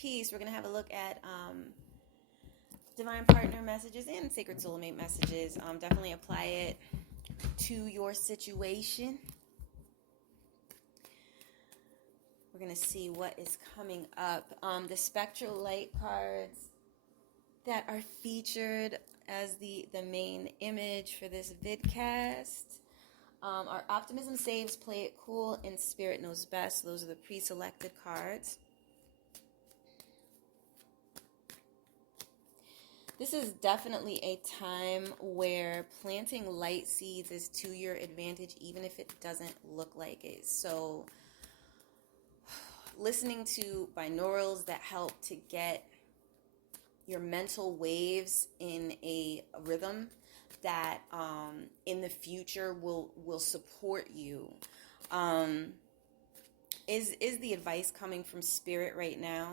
piece, we're going to have a look at divine partner messages and sacred soulmate messages. Definitely apply it to your situation. We're going to see what is coming up. The spectral light cards that are featured as the main image for this vidcast are Optimism Saves, Play It Cool, and Spirit Knows Best. Those are the pre-selected cards. This is definitely a time where planting light seeds is to your advantage, even if it doesn't look like it. So listening to binaurals that help to get your mental waves in a rhythm that in the future will support you is the advice coming from Spirit right now.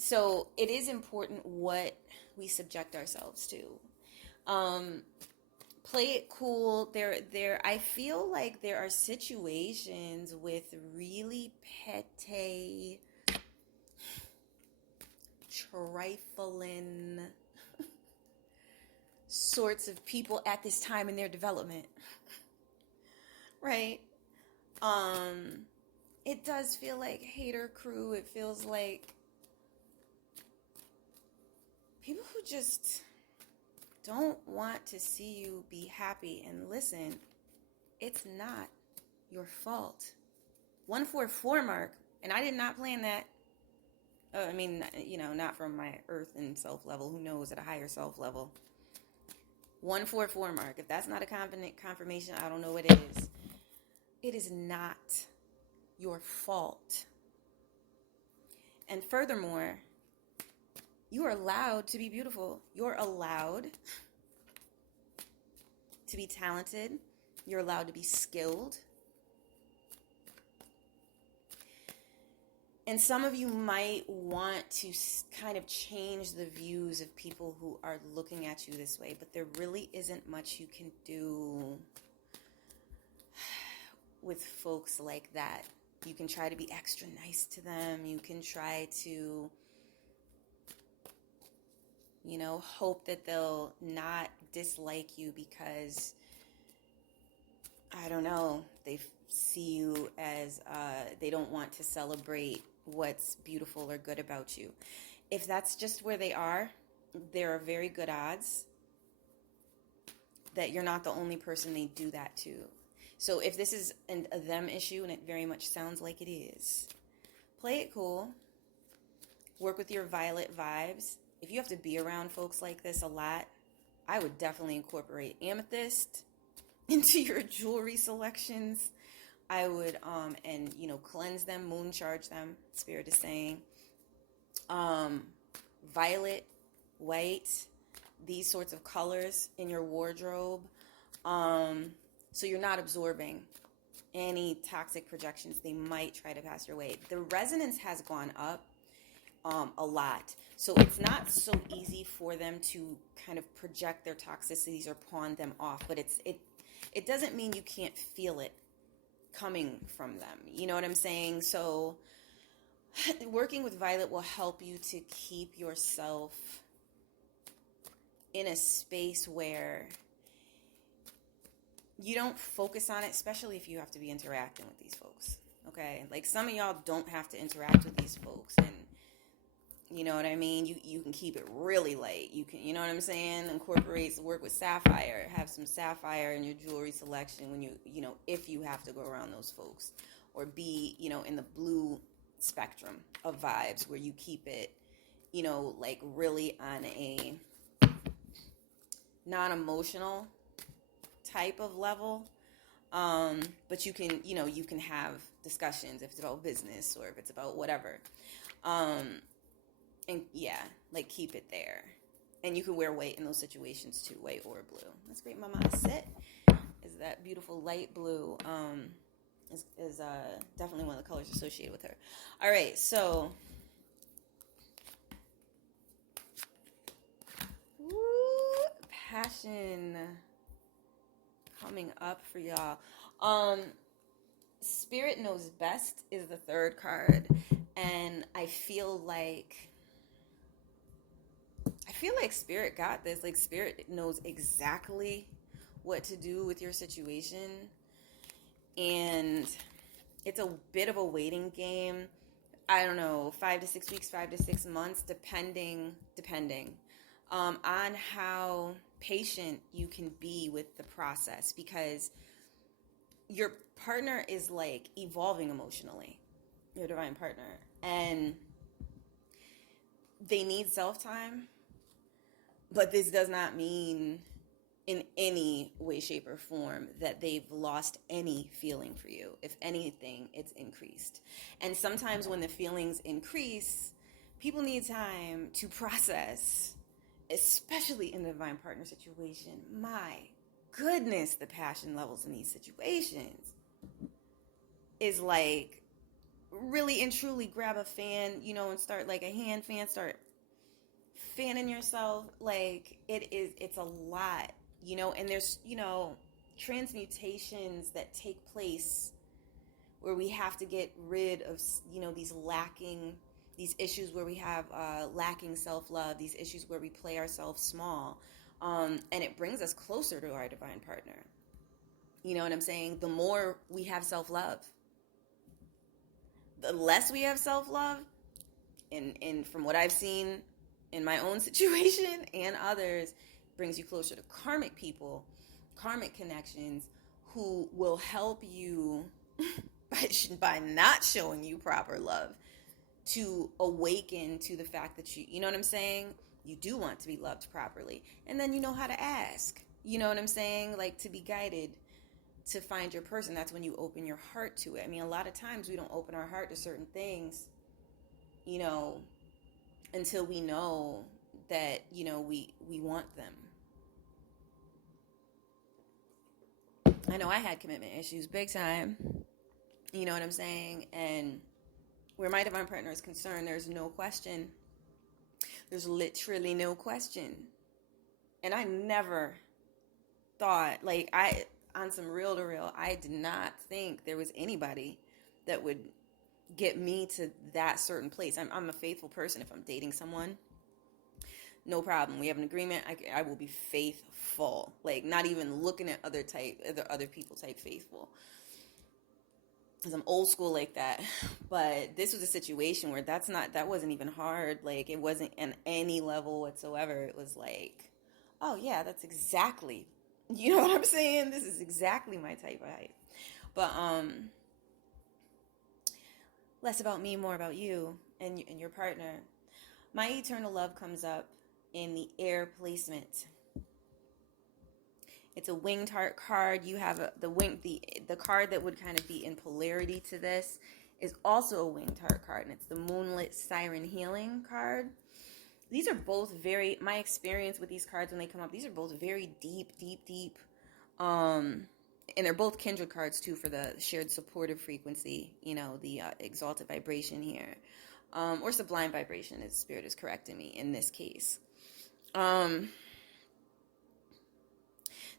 So it is important what we subject ourselves to. Play it cool. I feel like there are situations with really petty, trifling sorts of people at this time in their development. Right? It does feel like hater crew. It feels like people who just don't want to see you be happy. And listen, it's not your fault. 144 mark, and I did not plan that. I mean, not from my earth and self level. Who knows at a higher self level? 144 mark. If that's not a confirmation, I don't know what it is. It is not your fault. And furthermore, you are allowed to be beautiful. You're allowed to be talented. You're allowed to be skilled. And some of you might want to kind of change the views of people who are looking at you this way, but there really isn't much you can do with folks like that. You can try to be extra nice to them. You can try to hope that they'll not dislike you because, I don't know, they see you as they don't want to celebrate what's beautiful or good about you. If that's just where they are, there are very good odds that you're not the only person they do that to. So if this is a them issue, and it very much sounds like it is, play it cool. Work with your violet vibes. If you have to be around folks like this a lot, I would definitely incorporate amethyst into your jewelry selections. I would, cleanse them, moon charge them, Spirit is saying. Violet, white, these sorts of colors in your wardrobe. So you're not absorbing any toxic projections they might try to pass your way. The resonance has gone up a lot. So it's not so easy for them to kind of project their toxicities or pawn them off, but it doesn't mean you can't feel it coming from them. You know what I'm saying? So working with Violet will help you to keep yourself in a space where you don't focus on it, especially if you have to be interacting with these folks. Okay? Like some of y'all don't have to interact with these folks, and you know what I mean? You can keep it really light. You can, you know what I'm saying? Work with sapphire. Have some sapphire in your jewelry selection when if you have to go around those folks. Or be, in the blue spectrum of vibes where you keep it, like really on a non-emotional type of level. But you can, you can have discussions if it's about business or if it's about whatever. And yeah, like keep it there. And you can wear white in those situations too, white or blue. That's great, Mama. Sit is that beautiful light blue. Is definitely one of the colors associated with her. All right, so passion coming up for y'all. Spirit Knows Best is the third card, and I feel like Spirit got this. Like, Spirit knows exactly what to do with your situation, and it's a bit of a waiting game. I don't know, 5 to 6 weeks, 5 to 6 months, depending on how patient you can be with the process, because your partner is like evolving emotionally, your divine partner, and they need self time, but this does not mean in any way, shape, or form that they've lost any feeling for you. If anything, it's increased. And sometimes when the feelings increase, people need time to process, especially in the divine partner situation. My goodness, the passion levels in these situations is like really and truly grab a fan, and start like a hand fan, start fanning yourself. Like, it's a lot, and there's, transmutations that take place where we have to get rid of, these issues where we have lacking self-love, these issues where we play ourselves small, and it brings us closer to our divine partner. You know what I'm saying? The more we have self-love, the less we have self-love, and from what I've seen in my own situation and others, brings you closer to karmic people, karmic connections, who will help you by not showing you proper love, to awaken to the fact that you know what I'm saying? You do want to be loved properly. And then you know how to ask. You know what I'm saying? Like, to be guided to find your person. That's when you open your heart to it. I mean, a lot of times we don't open our heart to certain things, until we know that, we want them. I know I had commitment issues big time. You know what I'm saying? And where my divine partner is concerned, there's no question. There's literally no question. And I never thought, like, on some real to real, I did not think there was anybody that would get me to that certain place. I'm a faithful person. If I'm dating someone, no problem. We have an agreement. I will be faithful. Like, not even looking at other people type faithful. Because I'm old school like that. But this was a situation where that wasn't even hard. Like, it wasn't on any level whatsoever. It was like, oh yeah, that's exactly, you know what I'm saying? This is exactly my type of height. But less about me, more about you and your partner. My eternal love comes up in the air placement. It's a winged heart card. You have the card that would kind of be in polarity to this is also a winged heart card, and it's the Moonlit Siren Healing card. These are both my experience with these cards when they come up, these are both very deep. And they're both kindred cards too, for the shared supportive frequency, the exalted vibration here, or sublime vibration, as Spirit is correcting me in this case.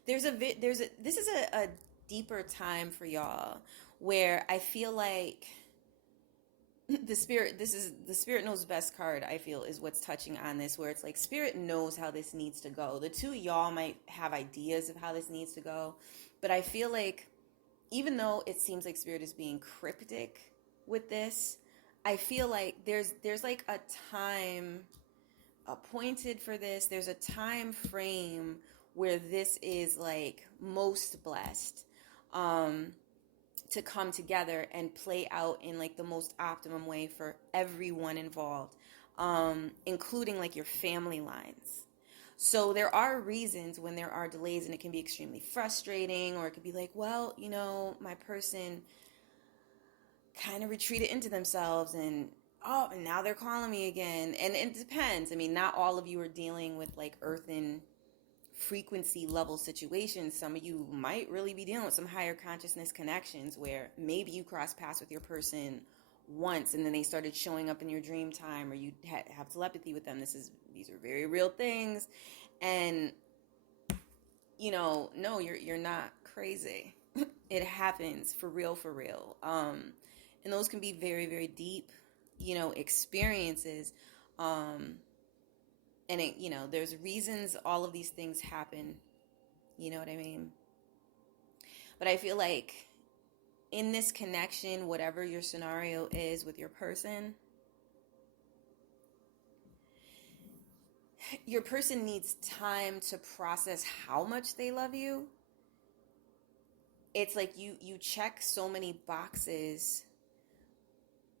This is a deeper time for y'all, where I feel like the Spirit Knows Best card, I feel, is what's touching on this, where it's like Spirit knows how this needs to go. The two of y'all might have ideas of how this needs to go, but I feel like, even though it seems like Spirit is being cryptic with this, I feel like there's like a time appointed for this. There's a time frame where this is like most blessed to come together and play out in like the most optimum way for everyone involved, including like your family lines. So there are reasons when there are delays, and it can be extremely frustrating, or it could be like, well, my person kind of retreated into themselves, and now they're calling me again. And it depends. I mean, not all of you are dealing with like earthen frequency level situations. Some of you might really be dealing with some higher consciousness connections, where maybe you cross paths with your person once, and then they started showing up in your dream time, or you have telepathy with them. These are very real things, and no, you're not crazy. It happens for real, for real. And those can be very, very deep, experiences. Um, and there's reasons all of these things happen. You know what I mean? But I feel like in this connection, whatever your scenario is with your person needs time to process how much they love you. It's like you check so many boxes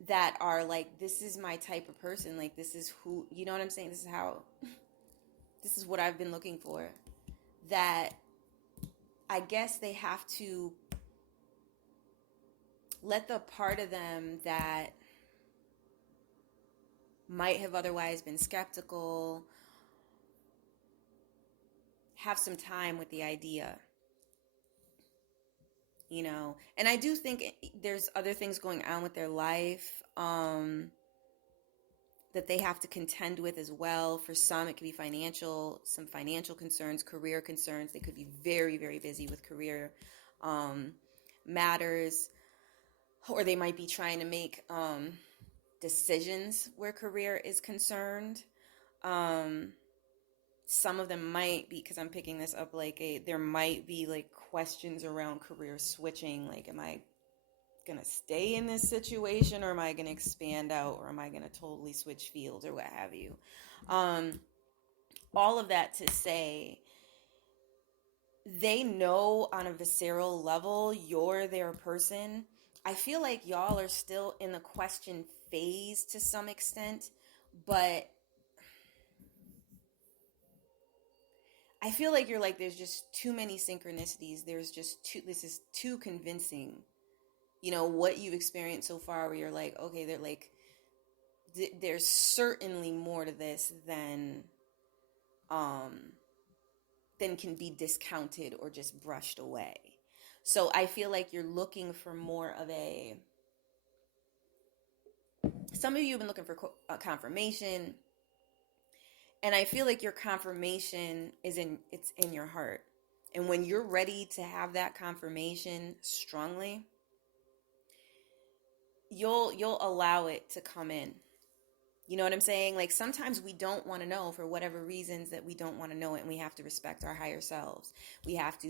that are like, this is my type of person, like this is who, you know what I'm saying, this is what I've been looking for, that I guess they have to let the part of them that might have otherwise been skeptical have some time with the idea. And I do think there's other things going on with their life that they have to contend with as well. For some, it could be some financial concerns, career concerns. They could be very, very busy with career matters, or they might be trying to make decisions where career is concerned. Some of them might be, because I'm picking this up, there might be like questions around career switching, like, am I gonna stay in this situation, or am I gonna expand out, or am I gonna totally switch fields, or what have you. All of that to say, they know on a visceral level you're their person. I feel like y'all are still in the question phase to some extent, but I feel like you're like, there's just too many synchronicities. This is too convincing. What you've experienced so far, where you're like, okay, they're like, there's certainly more to this than can be discounted or just brushed away. So I feel like you're looking for more of some of you have been looking for confirmation, and I feel like your confirmation it's in your heart. And when you're ready to have that confirmation strongly, you'll allow it to come in. You know what I'm saying? Like, sometimes we don't want to know for whatever reasons that we don't want to know it, and we have to respect our higher selves. We have to,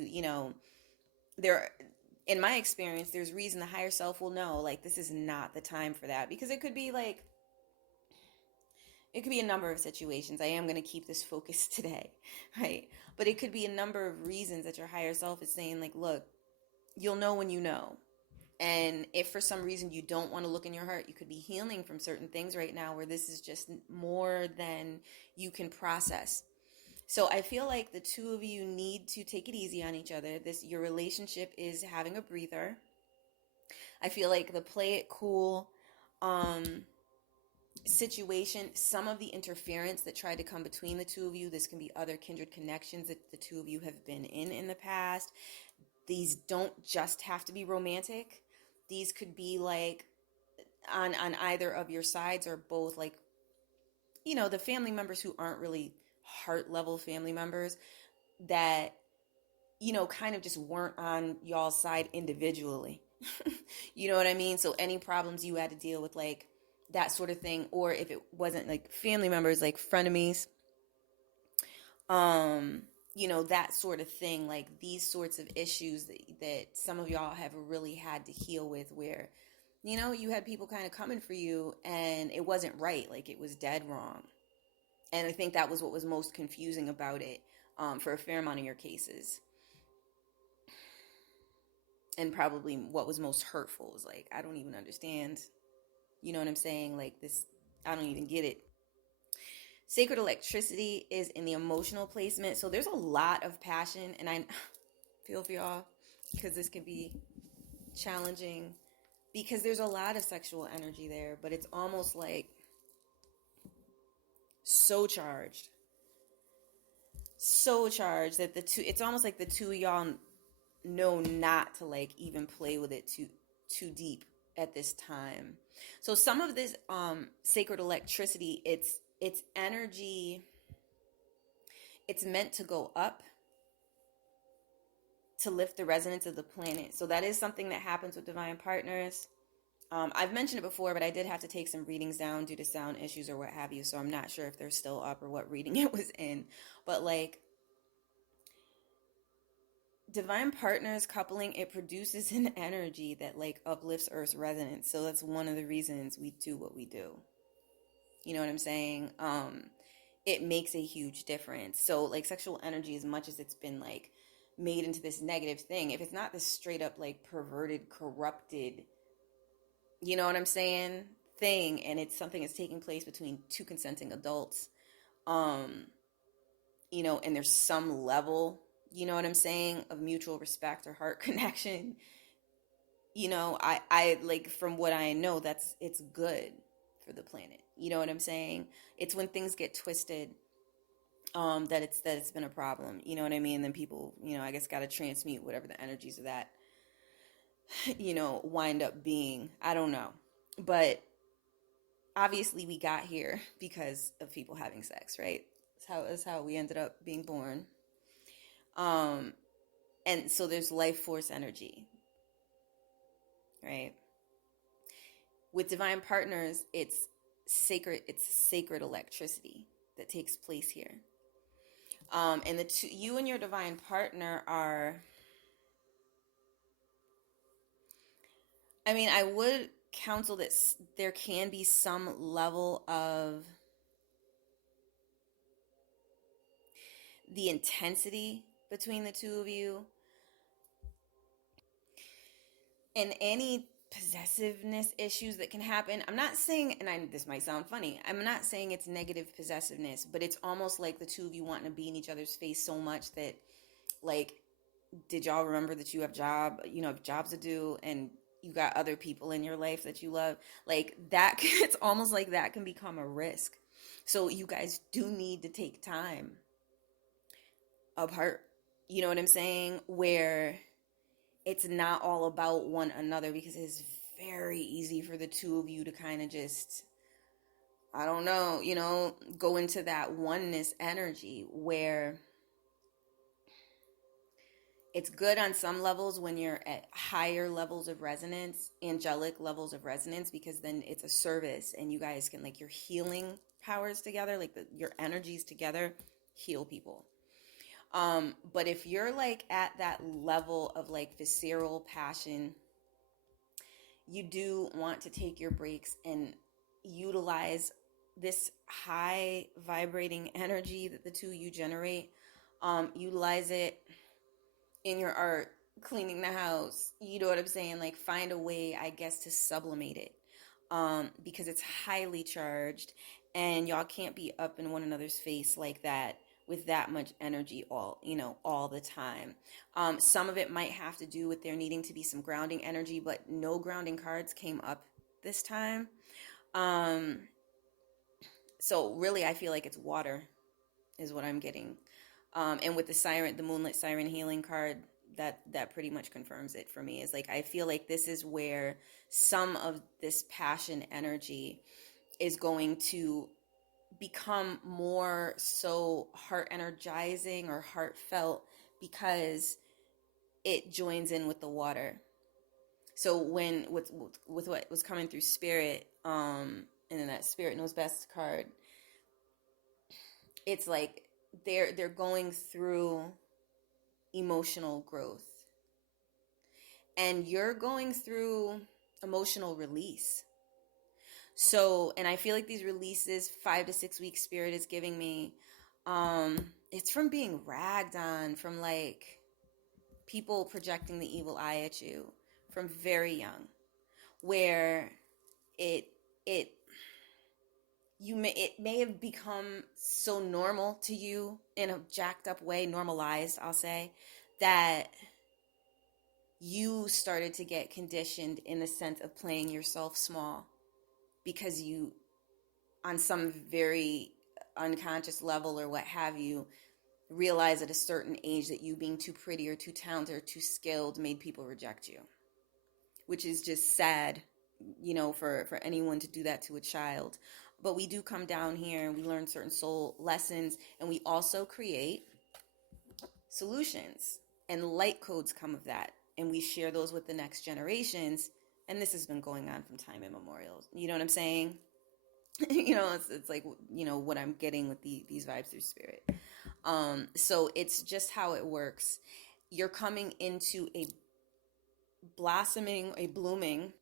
in my experience, there's reason the higher self will know, like, this is not the time for that, because it could be a number of situations. I am going to keep this focused today, right? But it could be a number of reasons that your higher self is saying, like, look, you'll know when you know. And if for some reason you don't want to look in your heart, you could be healing from certain things right now where this is just more than you can process. So I feel like the two of you need to take it easy on each other. Your relationship is having a breather. I feel like the play it cool situation, some of the interference that tried to come between the two of you, this can be other kindred connections that the two of you have been in the past. These don't just have to be romantic. These could be like on either of your sides, or both, like, the family members who aren't really heart level family members that, kind of just weren't on y'all's side individually. You know what I mean? So any problems you had to deal with, like that sort of thing, or if it wasn't like family members, like frenemies, that sort of thing, like these sorts of issues that some of y'all have really had to heal with, where, you had people kind of coming for you and it wasn't right, like it was dead wrong. And I think that was what was most confusing about it, for a fair amount of your cases. And probably what was most hurtful was like, I don't even understand. You know what I'm saying? Like this, I don't even get it. Sacred electricity is in the emotional placement. So there's a lot of passion, and I feel for y'all because this can be challenging, because there's a lot of sexual energy there, but it's almost like so charged that it's almost like the two of y'all know not to like even play with it too deep at this time. So some of this sacred electricity, it's energy, it's meant to go up, to lift the resonance of the planet. So that is something that happens with divine partners. I've mentioned it before, but I did have to take some readings down due to sound issues or what have you. So I'm not sure if they're still up or what reading it was in. But like divine partners coupling, it produces an energy that like uplifts Earth's resonance. So that's one of the reasons we do what we do. You know what I'm saying? It makes a huge difference. So like sexual energy, as much as it's been like made into this negative thing, if it's not this straight up like perverted, corrupted, you know what I'm saying, thing, and it's something that's taking place between two consenting adults, um, and there's some level, you know what I'm saying, of mutual respect or heart connection, I like, from what I know, it's good for the planet. You know what I'm saying? It's when things get twisted, that it's been a problem. You know what I mean? Then people, I guess got to transmute whatever the energies of that, wind up being. I don't know. But obviously we got here because of people having sex, right? That's how we ended up being born. And so there's life force energy, right? With divine partners, it's sacred electricity that takes place here. And you and your divine partner are, I mean, I would counsel that there can be some level of the intensity between the two of you, and any possessiveness issues that can happen. I'm not saying, this might sound funny, I'm not saying it's negative possessiveness, but it's almost like the two of you wanting to be in each other's face so much that, like, did y'all remember that you have jobs to do, and you got other people in your life that you love? Like that, it's almost like that can become a risk. So you guys do need to take time apart. You know what I'm saying? Where it's not all about one another, because it's very easy for the two of you to kind of just, I don't know, go into that oneness energy where it's good on some levels when you're at higher levels of resonance, angelic levels of resonance, because then it's a service and you guys can, like, your healing powers together, like your energies together heal people. But if you're like at that level of like visceral passion, you do want to take your breaks and utilize this high vibrating energy that the two of you generate. Utilize it in your art, cleaning the house, you know what I'm saying? Like, find a way, I guess, to sublimate it, because it's highly charged, and y'all can't be up in one another's face like that with that much energy all the time. Some of it might have to do with there needing to be some grounding energy, but no grounding cards came up this time. So really, I feel like it's water is what I'm getting. And with the Moonlit Siren Healing card, that pretty much confirms it for me. Is like, I feel like this is where some of this passion energy is going to become more so heart energizing or heartfelt, because it joins in with the water. So when with what was coming through spirit, and then that Spirit Knows Best card, it's like they're going through emotional growth, and you're going through emotional release. So, and I feel like these releases, 5 to 6 weeks, Spirit is giving me, it's from being ragged on, from like people projecting the evil eye at you from very young, where it may have become so normal to you in a jacked up way, normalized, I'll say, that you started to get conditioned in the sense of playing yourself small, because you, on some very unconscious level or what have you, realize at a certain age that you being too pretty or too talented or too skilled made people reject you, which is just sad, for anyone to do that to a child. But we do come down here and we learn certain soul lessons, and we also create solutions. And light codes come of that. And we share those with the next generations. And this has been going on from time immemorial. You know what I'm saying? It's like, what I'm getting with these vibes through spirit. So it's just how it works. You're coming into a blossoming, a blooming,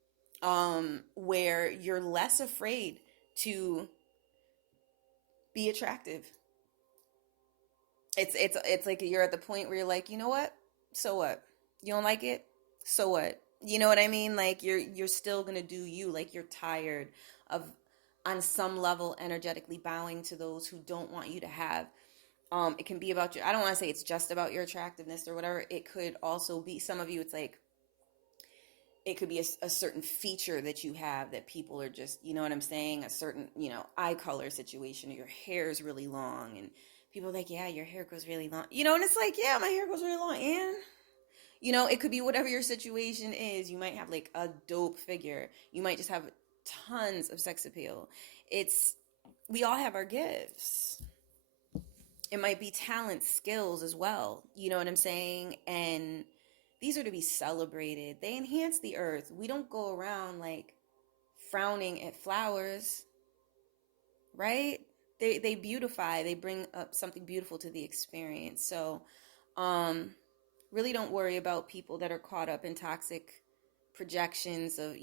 where you're less afraid to be attractive. It's like you're at the point where you're like, you know what? So what? You don't like it? So what? You know what I mean? Like you're still gonna do you. Like you're tired of, on some level, energetically bowing to those who don't want you to have. It can be about your. I don't want to say it's just about your attractiveness or whatever. It could also be, some of you, it's like it could be a certain feature that you have that people are just, you know what I'm saying, a certain, eye color situation, or your hair is really long and people are like, yeah, your hair goes really long, and it's like, yeah, my hair goes really long. And it could be whatever your situation is. You might have like a dope figure, you might just have tons of sex appeal. We all have our gifts. It might be talent, skills as well, you know what I'm saying? And these are to be celebrated. They enhance the earth. We don't go around like frowning at flowers, right? They beautify. They bring up something beautiful to the experience. So, really don't worry about people that are caught up in toxic projections of,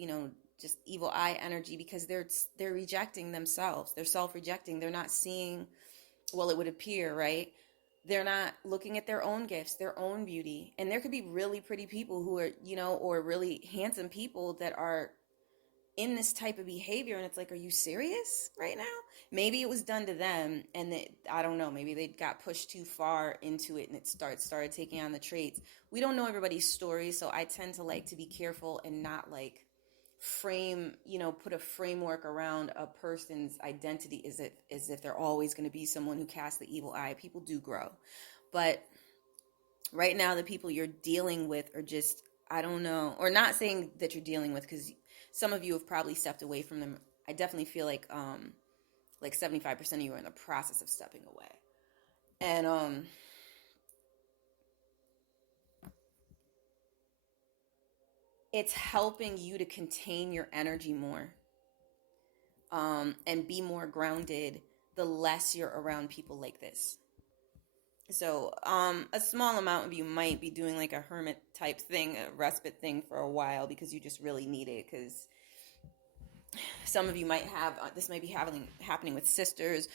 just evil eye energy, because they're rejecting themselves. They're self-rejecting. They're not seeing, well, it would appear, right? They're not looking at their own gifts, their own beauty. And there could be really pretty people who are, or really handsome people that are in this type of behavior. And it's like, are you serious right now? Maybe it was done to them, and I don't know, maybe they got pushed too far into it and it started taking on the traits. We don't know everybody's story. So I tend to like to be careful and not like put a framework around a person's identity as if they're always going to be someone who casts the evil eye. People do grow. But right now, the people you're dealing with are just, I don't know, or not saying that you're dealing with, because some of you have probably stepped away from them. I definitely feel like 75% of you are in the process of stepping away. And it's helping you to contain your energy more, and be more grounded the less you're around people like this. So a small amount of you might be doing like a hermit type thing, a respite thing for a while, because you just really need it. Because some of you might have, this might be happening with sisters,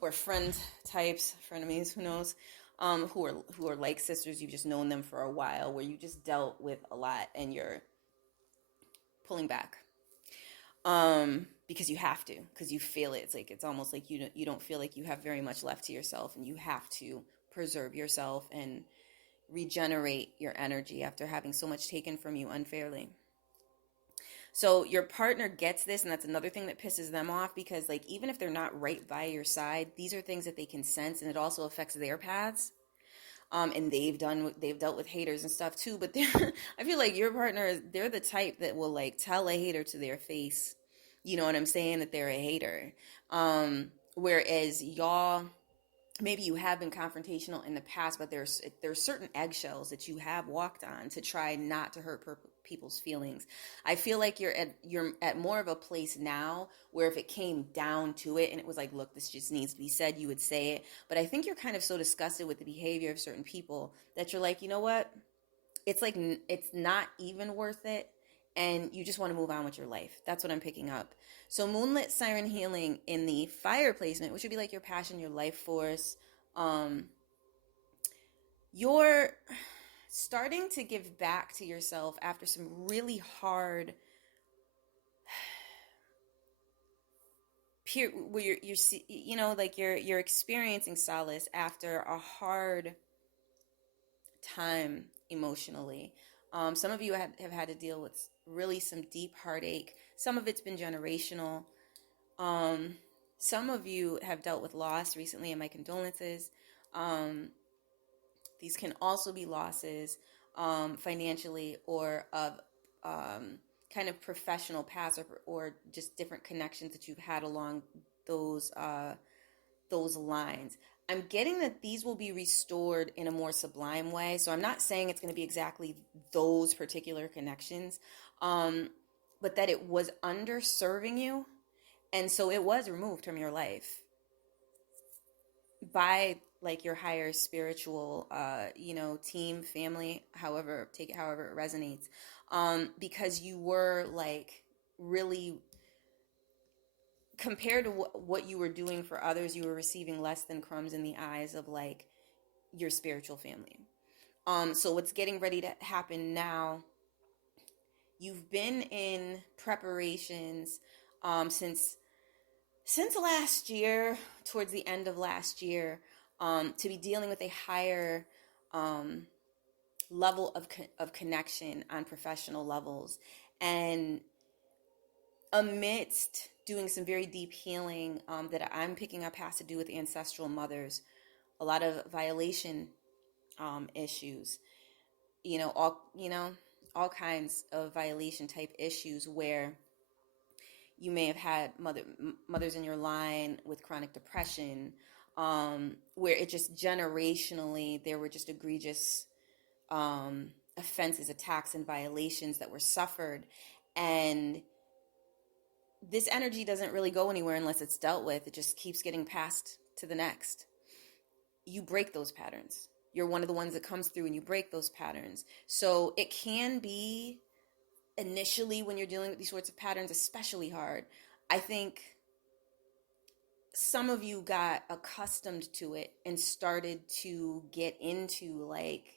or friend types, frenemies, who knows, who are like sisters. You've just known them for a while, where you just dealt with a lot and you're pulling back. Because you have to, because you feel it. It's almost like you don't feel like you have very much left to yourself, and you have to preserve yourself and regenerate your energy after having so much taken from you unfairly. So your partner gets this, and that's another thing that pisses them off, because like, even if they're not right by your side, these are things that they can sense, and it also affects their paths. And they've dealt with haters and stuff too, but I feel like your partner, they're the type that will like tell a hater to their face, you know what I'm saying, that they're a hater. Whereas y'all, maybe you have been confrontational in the past, but there's certain eggshells that you have walked on to try not to hurt people's feelings. I feel like you're at more of a place now where if it came down to it and it was like, look, this just needs to be said, you would say it. But I think you're kind of so disgusted with the behavior of certain people that you're like, you know what? It's like, it's not even worth it. And you just want to move on with your life. That's what I'm picking up. So moonlit siren healing in the fire placement, which would be like your passion, your life force. You're starting to give back to yourself after some really hard where you're experiencing solace after a hard time emotionally. Some of you have had to deal with really some deep heartache. Some of it's been generational. Some of you have dealt with loss recently, and my condolences. These can also be losses, financially, or of kind of professional paths, or just different connections that you've had along those lines. I'm getting that these will be restored in a more sublime way. So I'm not saying it's going to be exactly those particular connections, um, but that it was underserving you. And so it was removed from your life by like your higher spiritual, team, family, however, take it however it resonates. Because you were like really compared to what you were doing for others, you were receiving less than crumbs in the eyes of like your spiritual family. So what's getting ready to happen now, you've been in preparations since last year, towards the end of last year, to be dealing with a higher um, level of connection on professional levels. And amidst doing some very deep healing that I'm picking up has to do with ancestral mothers, a lot of violation issues, all kinds of violation type issues where you may have had mothers in your line with chronic depression, where it just generationally there were just egregious offenses, attacks, and violations that were suffered. And this energy doesn't really go anywhere unless it's dealt with. It just keeps getting passed to the next. You break those patterns. You're one of the ones that comes through and you break those patterns. So it can be initially when you're dealing with these sorts of patterns, especially hard. I think some of you got accustomed to it and started to get into like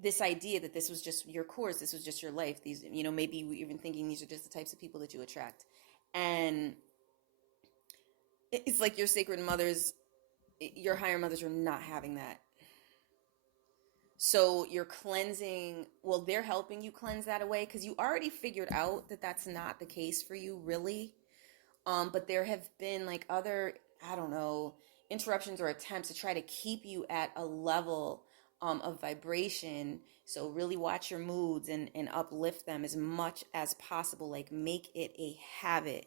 this idea that this was just your course, this was just your life. These, maybe even thinking these are just the types of people that you attract. And it's like your sacred mothers, your higher mothers are not having that. So you're cleansing, well, they're helping you cleanse that away because you already figured out that that's not the case for you, really. But there have been like other, I don't know, interruptions or attempts to try to keep you at a level of vibration. So really watch your moods and uplift them as much as possible. Like make it a habit.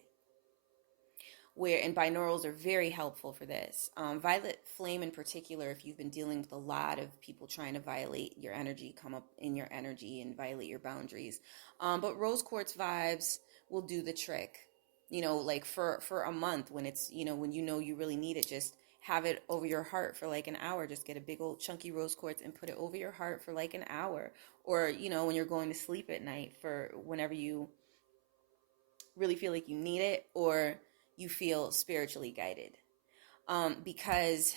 And binaurals are very helpful for this. Violet flame in particular, if you've been dealing with a lot of people trying to violate your energy, come up in your energy and violate your boundaries. But rose quartz vibes will do the trick. Like for a month when it's, when you really need it, just have it over your heart for like an hour. Just get a big old chunky rose quartz and put it over your heart for like an hour. Or, when you're going to sleep at night, for whenever you really feel like you need it or you feel spiritually guided. Because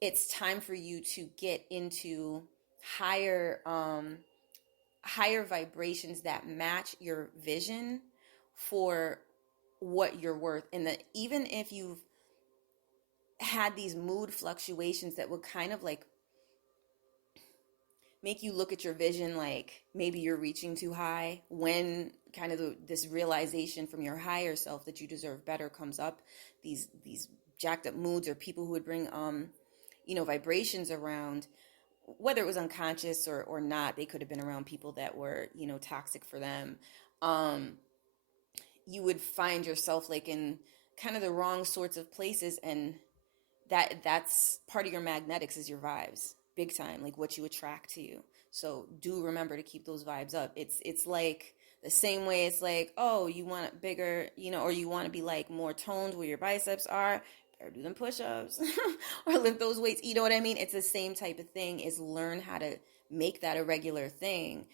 it's time for you to get into higher higher vibrations that match your vision for what you're worth. And that even if you've had these mood fluctuations that would kind of like make you look at your vision like maybe you're reaching too high, when kind of this realization from your higher self that you deserve better comes up, these jacked up moods or people who would bring vibrations around, whether it was unconscious or not, they could have been around people that were toxic for them. You would find yourself like in kind of the wrong sorts of places, and that's part of your magnetics, is your vibes, big time, like what you attract to you. So do remember to keep those vibes up. It's like the same way it's like, oh, you want it bigger, or you want to be like more toned where your biceps are, better do them push-ups or lift those weights. You know what I mean? It's the same type of thing, is learn how to make that a regular thing.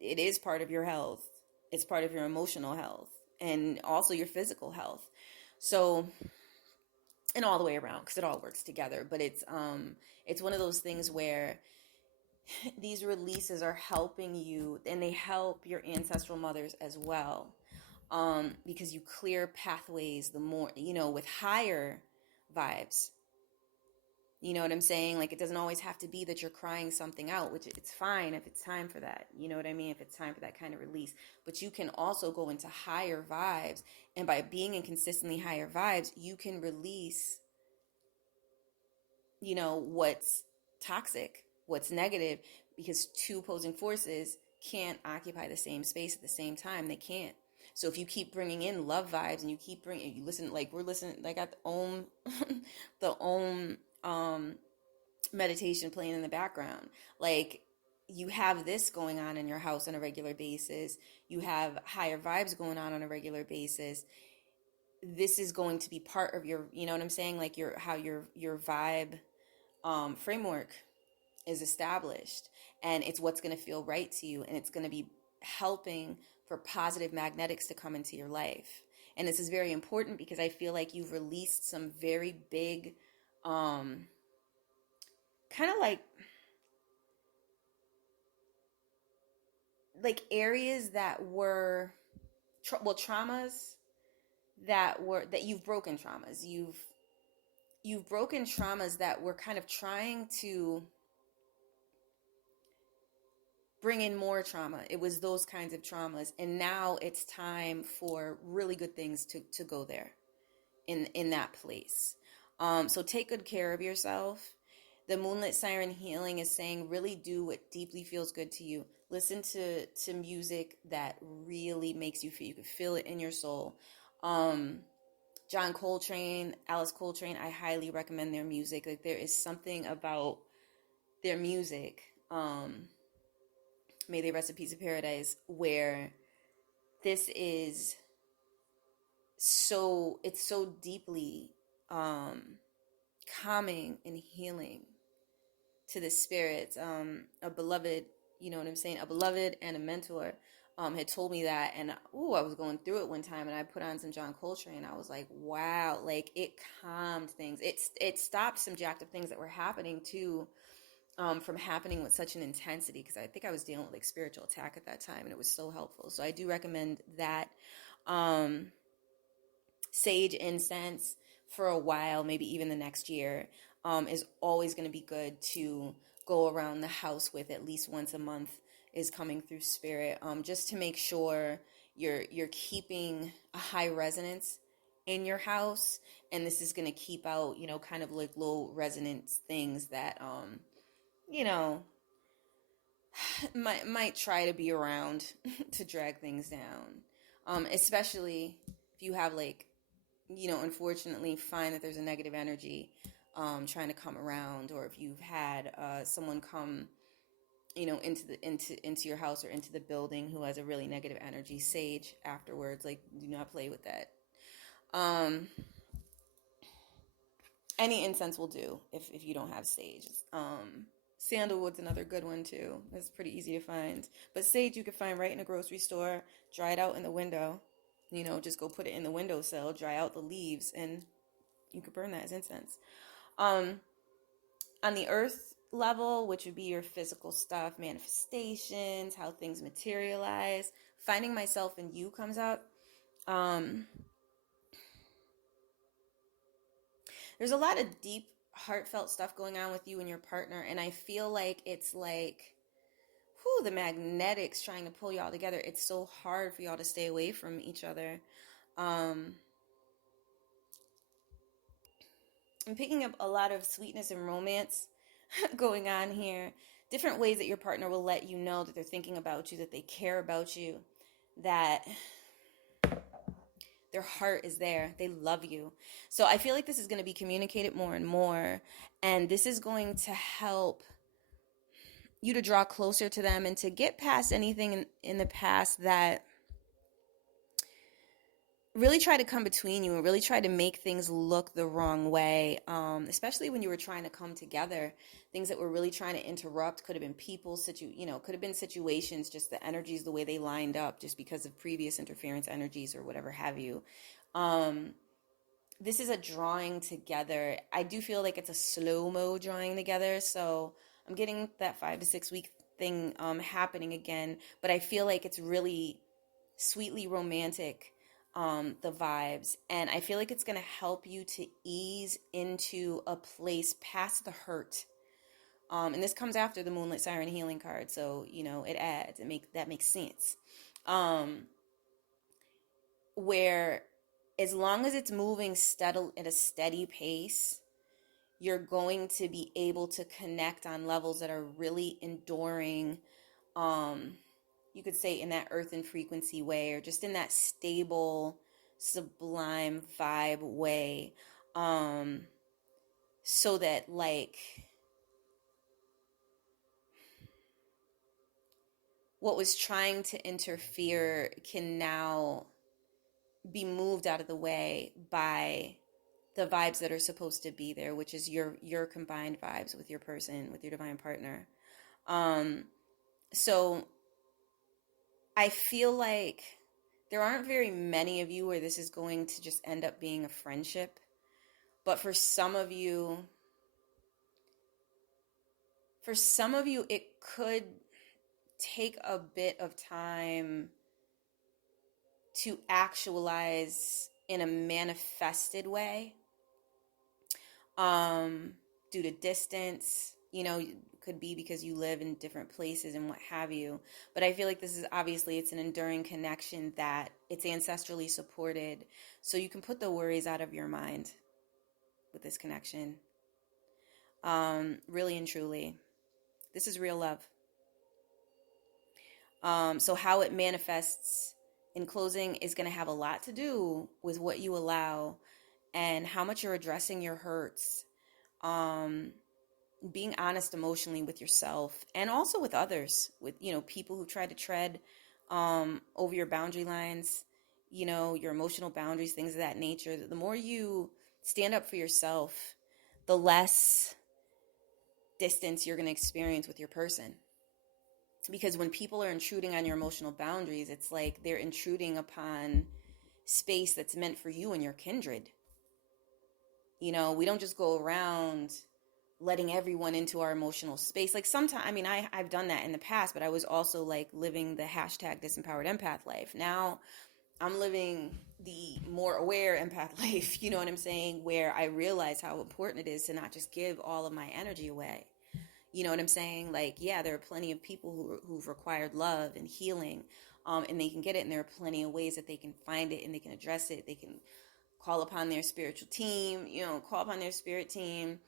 It is part of your health. It's part of your emotional health and also your physical health. So, and all the way around, because it all works together. But it's one of those things where these releases are helping you, and they help your ancestral mothers as well, because you clear pathways the more, with higher vibes. You know what I'm saying? Like, it doesn't always have to be that you're crying something out, which it's fine if it's time for that. You know what I mean? If it's time for that kind of release. But you can also go into higher vibes. And by being in consistently higher vibes, you can release, what's toxic, what's negative, because two opposing forces can't occupy the same space at the same time. They can't. So if you keep bringing in love vibes and you listen, like we're listening, like at the Om, the Om meditation playing in the background, like you have this going on in your house on a regular basis, you have higher vibes going on a regular basis. This is going to be part of your, you know what I'm saying, like your vibe framework is established, and it's what's going to feel right to you, and it's going to be helping for positive magnetics to come into your life. And this is very important because I feel like you've released some very big kind of like areas that were traumas that you've broken, traumas you've broken, traumas that were kind of trying to bring in more trauma. It was those kinds of traumas, and now it's time for really good things to go there in that place. So take good care of yourself. The Moonlit Siren Healing is saying really do what deeply feels good to you. Listen to music that really makes you feel, you can feel it in your soul. John Coltrane, Alice Coltrane, I highly recommend their music. Like there is something about their music, may they rest in peace of paradise, where this is it's so deeply calming and healing to the spirits. A beloved, you know what I'm saying, a beloved and a mentor had told me that, and I was going through it one time, and I put on some John Coltrane. I was like, wow, like it calmed things. It stopped some jacked up things that were happening too, from happening with such an intensity, because I think I was dealing with like spiritual attack at that time, and it was so helpful. So I do recommend that. Sage incense for a while, maybe even the next year, is always going to be good to go around the house with at least once a month, is coming through spirit, just to make sure you're keeping a high resonance in your house. And this is going to keep out, kind of like low resonance things that you know might try to be around to drag things down, especially if you have like, unfortunately find that there's a negative energy trying to come around, or if you've had someone come, into your house or into the building who has a really negative energy. Sage afterwards, like, do not play with that. Any incense will do if you don't have sage. Sandalwood's another good one too. It's pretty easy to find. But sage you can find right in a grocery store. Dry it out in the window. Just go put it in the windowsill, dry out the leaves, and you could burn that as incense. On the earth level, which would be your physical stuff, manifestations, how things materialize, finding myself in you comes up. There's a lot of deep, heartfelt stuff going on with you and your partner, and I feel like it's like, the magnetics trying to pull y'all together. It's so hard for y'all to stay away from each other. I'm picking up a lot of sweetness and romance going on here. Different ways that your partner will let you know that they're thinking about you, that they care about you, that their heart is there. They love you. So I feel like this is going to be communicated more and more. And this is going to help you to draw closer to them and to get past anything in the past that really try to come between you and really try to make things look the wrong way, especially when you were trying to come together. Things that were really trying to interrupt could have been people, could have been situations, just the energies, the way they lined up, just because of previous interference energies or whatever have you. This is a drawing together. I do feel like it's a slow-mo drawing together, so I'm getting that 5 to 6 week thing happening again, but I feel like it's really sweetly romantic, the vibes, and I feel like it's going to help you to ease into a place past the hurt. And this comes after the Moonlit Siren Healing card, so it adds, that makes sense. Where as long as it's moving at a steady pace, you're going to be able to connect on levels that are really enduring, you could say in that earth and frequency way, or just in that stable, sublime vibe way. So that like what was trying to interfere can now be moved out of the way by the vibes that are supposed to be there, which is your combined vibes with your person, with your divine partner. Um, so I feel like there aren't very many of you where this is going to just end up being a friendship. But for some of you, it could take a bit of time to actualize in a manifested way, due to distance. Could be because you live in different places and what have you. But I feel like this is obviously, it's an enduring connection that it's ancestrally supported. So you can put the worries out of your mind with this connection. Really and truly, this is real love. So how it manifests in closing is going to have a lot to do with what you allow and how much you're addressing your hurts. Being honest emotionally with yourself and also with others, with people who try to tread over your boundary lines, your emotional boundaries, things of that nature. The more you stand up for yourself, the less distance you're going to experience with your person. Because when people are intruding on your emotional boundaries, it's like they're intruding upon space that's meant for you and your kindred. We don't just go around letting everyone into our emotional space. Like sometimes, I've done that in the past, but I was also like living the hashtag disempowered empath life. Now I'm living the more aware empath life, you know what I'm saying? Where I realize how important it is to not just give all of my energy away. You know what I'm saying? Like, yeah, there are plenty of people who've required love and healing, and they can get it, and there are plenty of ways that they can find it and they can address it. They can call upon their spiritual team, call upon their spirit team,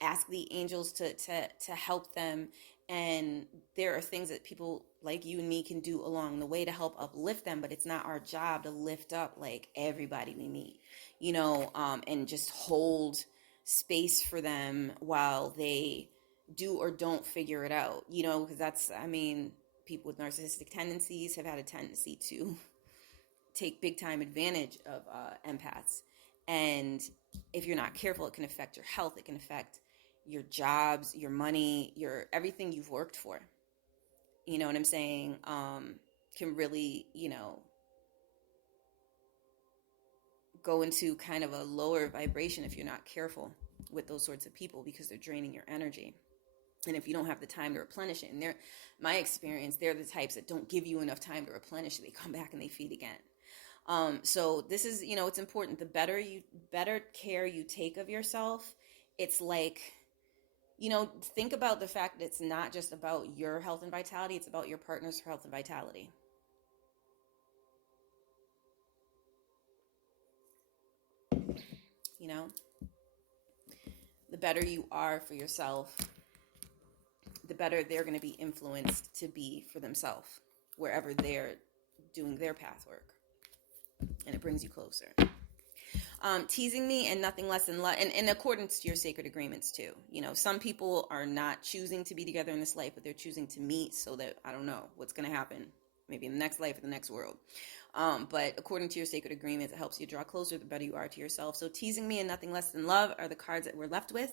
ask the angels to help them. And there are things that people like you and me can do along the way to help uplift them, but it's not our job to lift up like everybody we meet, and just hold space for them while they do or don't figure it out, because people with narcissistic tendencies have had a tendency to take big time advantage of empaths. And if you're not careful, it can affect your health. It can affect your jobs, your money, your everything you've worked for. You know what I'm saying? Can really, go into kind of a lower vibration if you're not careful with those sorts of people, because they're draining your energy. And if you don't have the time to replenish it, and my experience, they're the types that don't give you enough time to replenish it. They come back and they feed again. So this is, it's important. The better care you take of yourself, it's like, think about the fact that it's not just about your health and vitality, it's about your partner's health and vitality. The better you are for yourself, the better they're going to be influenced to be for themselves, wherever they're doing their path work. And it brings you closer. Teasing me and nothing less than love, and in accordance to your sacred agreements too. Some people are not choosing to be together in this life, but they're choosing to meet so that, I don't know what's going to happen, maybe in the next life or the next world. But according to your sacred agreements, it helps you draw closer the better you are to yourself. So teasing me and nothing less than love are the cards that we're left with,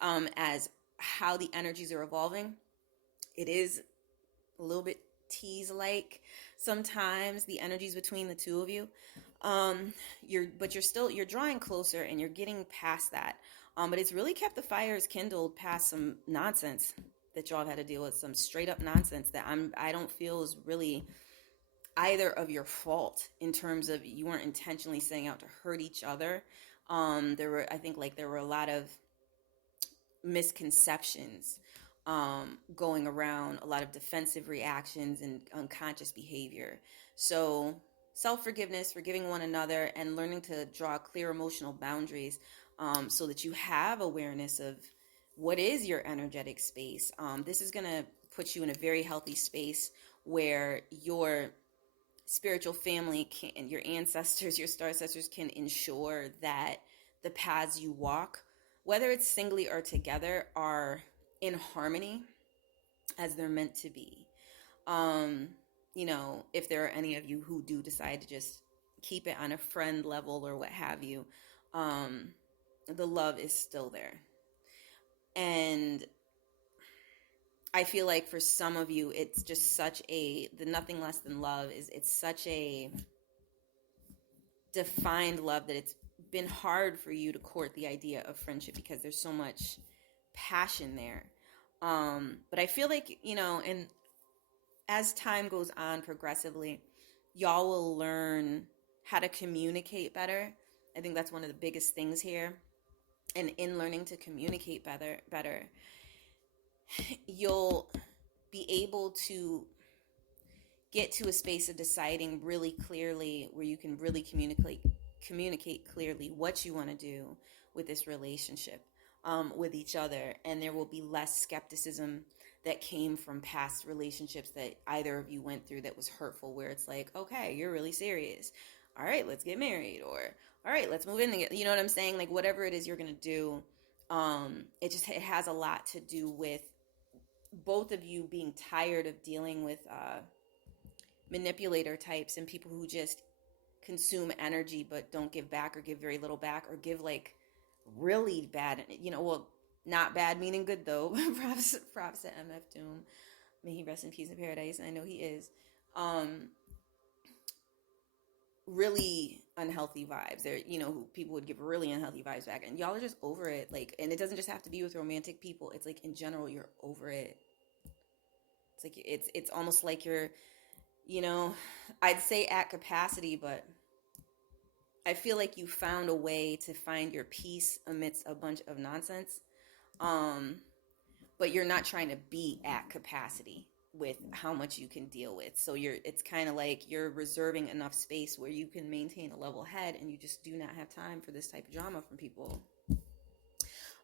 as how the energies are evolving. It is a little bit tease-like sometimes, the energies between the two of you. You're drawing closer and you're getting past that. But it's really kept the fires kindled past some nonsense that y'all have had to deal with, some straight up nonsense that I don't feel is really either of your fault, in terms of you weren't intentionally setting out to hurt each other. There were a lot of misconceptions going around, a lot of defensive reactions and unconscious behavior. So self-forgiveness, forgiving one another, and learning to draw clear emotional boundaries, so that you have awareness of what is your energetic space. This is going to put you in a very healthy space where your spiritual family can, and your ancestors, your star ancestors, can ensure that the paths you walk, whether it's singly or together, are in harmony as they're meant to be. Um, if there are any of you who do decide to just keep it on a friend level or what have you, the love is still there. And I feel like for some of you, it's just the nothing less than love it's such a defined love that it's been hard for you to court the idea of friendship because there's so much passion there. But I feel like, and as time goes on progressively, y'all will learn how to communicate better. I think that's one of the biggest things here. And in learning to communicate better, you'll be able to get to a space of deciding really clearly where you can really communicate clearly what you want to do with this relationship, with each other. And there will be less skepticism that came from past relationships that either of you went through that was hurtful, where it's like, okay, you're really serious. All right, let's get married. Or, all right, let's move in together. You know what I'm saying? Like, whatever it is you're going to do, it has a lot to do with both of you being tired of dealing with manipulator types and people who just consume energy but don't give back, or give very little back, or give like really bad, well, not bad meaning good though. props to MF Doom, may he rest in peace in paradise. I know he is. Really unhealthy vibes there, who people would give really unhealthy vibes back, and y'all are just over it. Like, and it doesn't just have to be with romantic people, it's like in general you're over it. It's like it's almost like you're, I'd say at capacity, but I feel like you found a way to find your peace amidst a bunch of nonsense. But you're not trying to be at capacity with how much you can deal with. So it's kind of like you're reserving enough space where you can maintain a level head, and you just do not have time for this type of drama from people.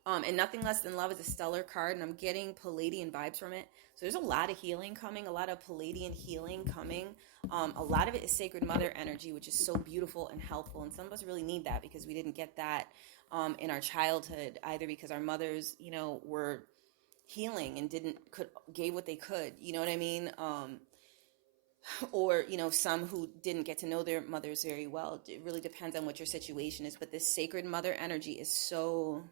And Nothing Less Than Love is a stellar card, and I'm getting Palladian vibes from it. So there's a lot of healing coming, a lot of Palladian healing coming. A lot of it is Sacred Mother energy, which is so beautiful and helpful. And some of us really need that because we didn't get that in our childhood, either because our mothers, were healing and gave what they could. You know what I mean? Or, some who didn't get to know their mothers very well. It really depends on what your situation is. But this Sacred Mother energy is so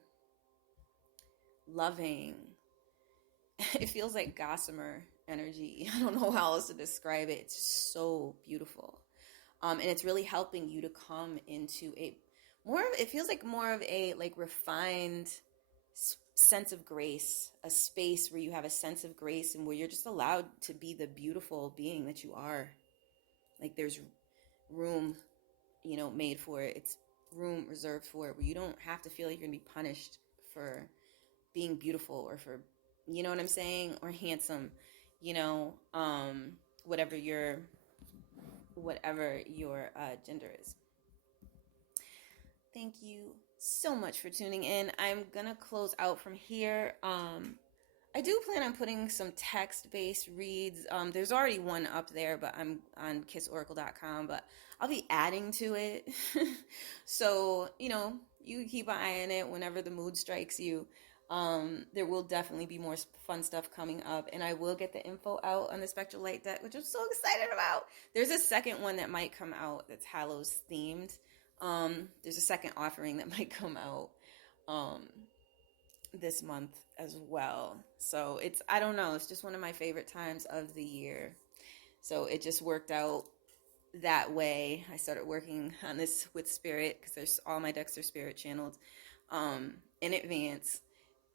loving. It feels like gossamer energy. I don't know how else to describe it. It's just so beautiful. And it's really helping you to come into it feels like more of a like refined sense of grace, a space where you have a sense of grace and where you're just allowed to be the beautiful being that you are. Like there's room, made for it. It's room reserved for it, where you don't have to feel like you're gonna be punished for being beautiful, or for, you know what I'm saying, or handsome, whatever your gender is. Thank you so much for tuning in. I'm gonna close out from here. I do plan on putting some text-based reads. There's already one up there, but I'm on kissoracle.com, but I'll be adding to it. So, you keep an eye on it whenever the mood strikes you. There will definitely be more fun stuff coming up, and I will get the info out on the Spectral Light deck, which I'm so excited about. There's a second one that might come out that's Hallows themed. There's a second offering that might come out this month as well. So I don't know, it's just one of my favorite times of the year. So it just worked out that way. I started working on this with Spirit, because all my decks are Spirit channeled in advance.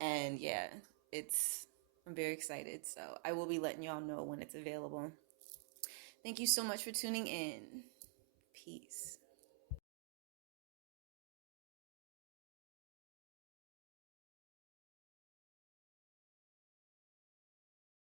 And yeah, I'm very excited. So I will be letting y'all know when it's available. Thank you so much for tuning in. Peace.